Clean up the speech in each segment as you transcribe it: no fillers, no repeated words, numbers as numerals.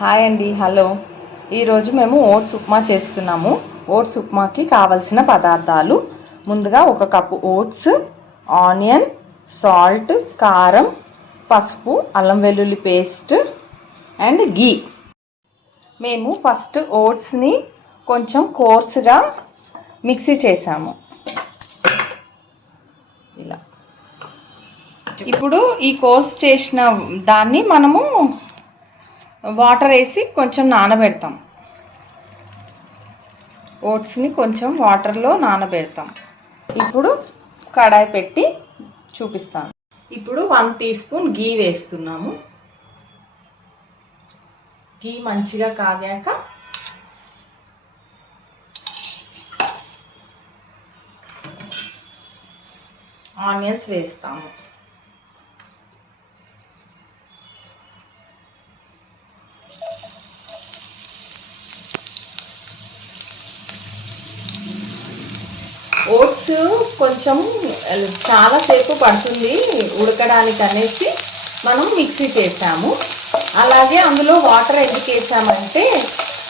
Hi అండి, hello. ఈరోజు మేము ఓట్స్ ఉప్మా చేస్తున్నాము. ఓట్స్ ఉప్మాకి కావలసిన పదార్థాలు: ముందుగా 1 కప్పు ఓట్స్, ఆనియన్, సాల్ట్, కారం, పసుపు, అల్లం వెల్లుల్లి పేస్ట్ అండ్ గీ. మేము ఫస్ట్ ఓట్స్ని కొంచెం కోర్సుగా మిక్సీ చేసాము ఇలా. ఇప్పుడు ఈ కోర్స్ చేసిన దాన్ని మనము వాటర్ వేసి కొంచెం నానబెడతాం. ఓట్స్ని కొంచెం వాటర్లో నానబెడతాం. ఇప్పుడు కడాయి పెట్టి చూపిస్తాను. ఇప్పుడు 1 టీ స్పూన్ గీ వేస్తున్నాము. గీ మంచిగా కాగాక ఆనియన్స్ వేస్తాము. ఓట్స్ కొంచెం చాలాసేపు పడుతుంది ఉడకడానికి అనేసి మనం మిక్సీ చేసాము. అలాగే అందులో వాటర్ ఎందుకు వేసామంటే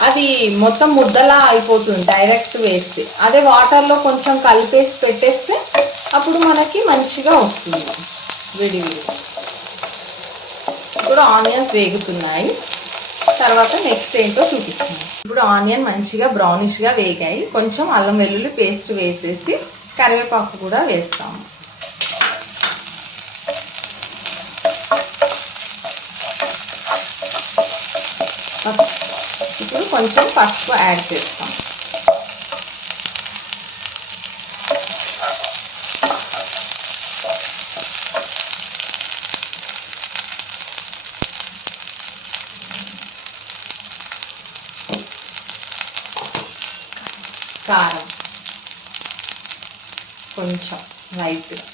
అది మొత్తం ముద్దలా అయిపోతుంది డైరెక్ట్ వేస్తే. అదే వాటర్లో కొంచెం కలిపేసి పెట్టేస్తే అప్పుడు మనకి మంచిగా వస్తుంది విడివిడి. ఇప్పుడు ఆనియన్స్ వేగుతున్నాయి. తర్వాత నెక్స్ట్ ఏంటో చూపిస్తాను. ఇప్పుడు ఆనియన్ మంచిగా బ్రౌనిష్గా వేగాయి. కొంచెం అల్లం వెల్లుల్లి పేస్ట్ వేసేసి కరివేపాకు కూడా వేస్తాము. ఇప్పుడు కొంచెం పసుపు యాడ్ చేస్తాం. కారం కొంచెం లైట్గా,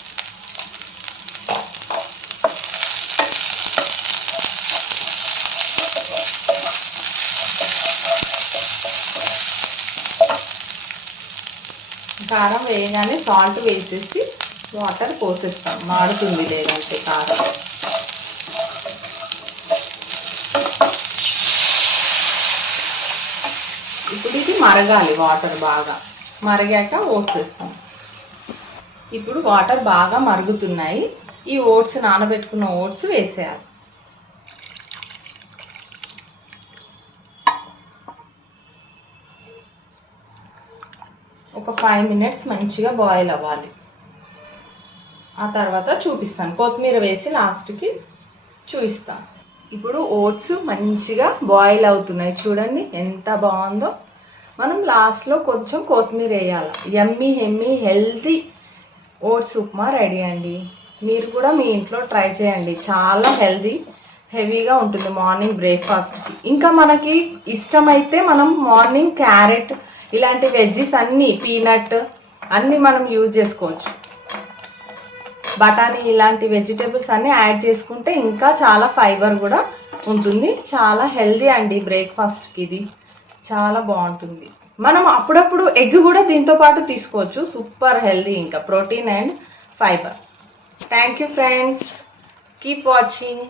కారం వేయగానే సాల్ట్ వేసేసి వాటర్ పోసేస్తాం. మాడుతుంది లేదంటే కారం. ఇప్పుడు ఇది మరగాలి. వాటర్ బాగా మరిగాక ఓట్స్ వేస్తాం. ఇప్పుడు వాటర్ బాగా మరుగుతున్నాయి. ఈ ఓట్స్ నానబెట్టుకున్న ఓట్స్ వేసేయాలి. ఒక 5 మినిట్స్ మంచిగా బాయిల్ అవ్వాలి. ఆ తర్వాత చూపిస్తాను. కొత్తిమీర వేసి లాస్ట్కి చూపిస్తాను. ఇప్పుడు ఓట్స్ మంచిగా బాయిల్ అవుతున్నాయి. చూడండి ఎంత బాగుందో. మనం లాస్ట్లో కొంచెం కొత్తిమీర వేయాలి. యమ్మీ హెల్తీ ఓట్స్ ఉప్మా రెడీ అండి. మీరు కూడా మీ ఇంట్లో ట్రై చేయండి. చాలా హెవీగా ఉంటుంది మార్నింగ్ బ్రేక్ఫాస్ట్కి. ఇంకా మనకి ఇష్టమైతే మనం మార్నింగ్ క్యారెట్ ఇలాంటి వెజ్జీస్ అన్నీ, పీనట్ అన్నీ మనం యూజ్ చేసుకోవచ్చు. బఠానీ ఇలాంటి వెజిటేబుల్స్ అన్నీ యాడ్ చేసుకుంటే ఇంకా చాలా ఫైబర్ కూడా ఉంటుంది. చాలా హెల్దీ అండి బ్రేక్ఫాస్ట్కి. ఇది చాలా బాగుంటుంది. మనం అప్పుడప్పుడు ఎగ్ కూడా దీంతో పాటు తీసుకోవచ్చు. సూపర్ హెల్దీ, ఇంకా protein and fibre. Thank you friends. Keep watching.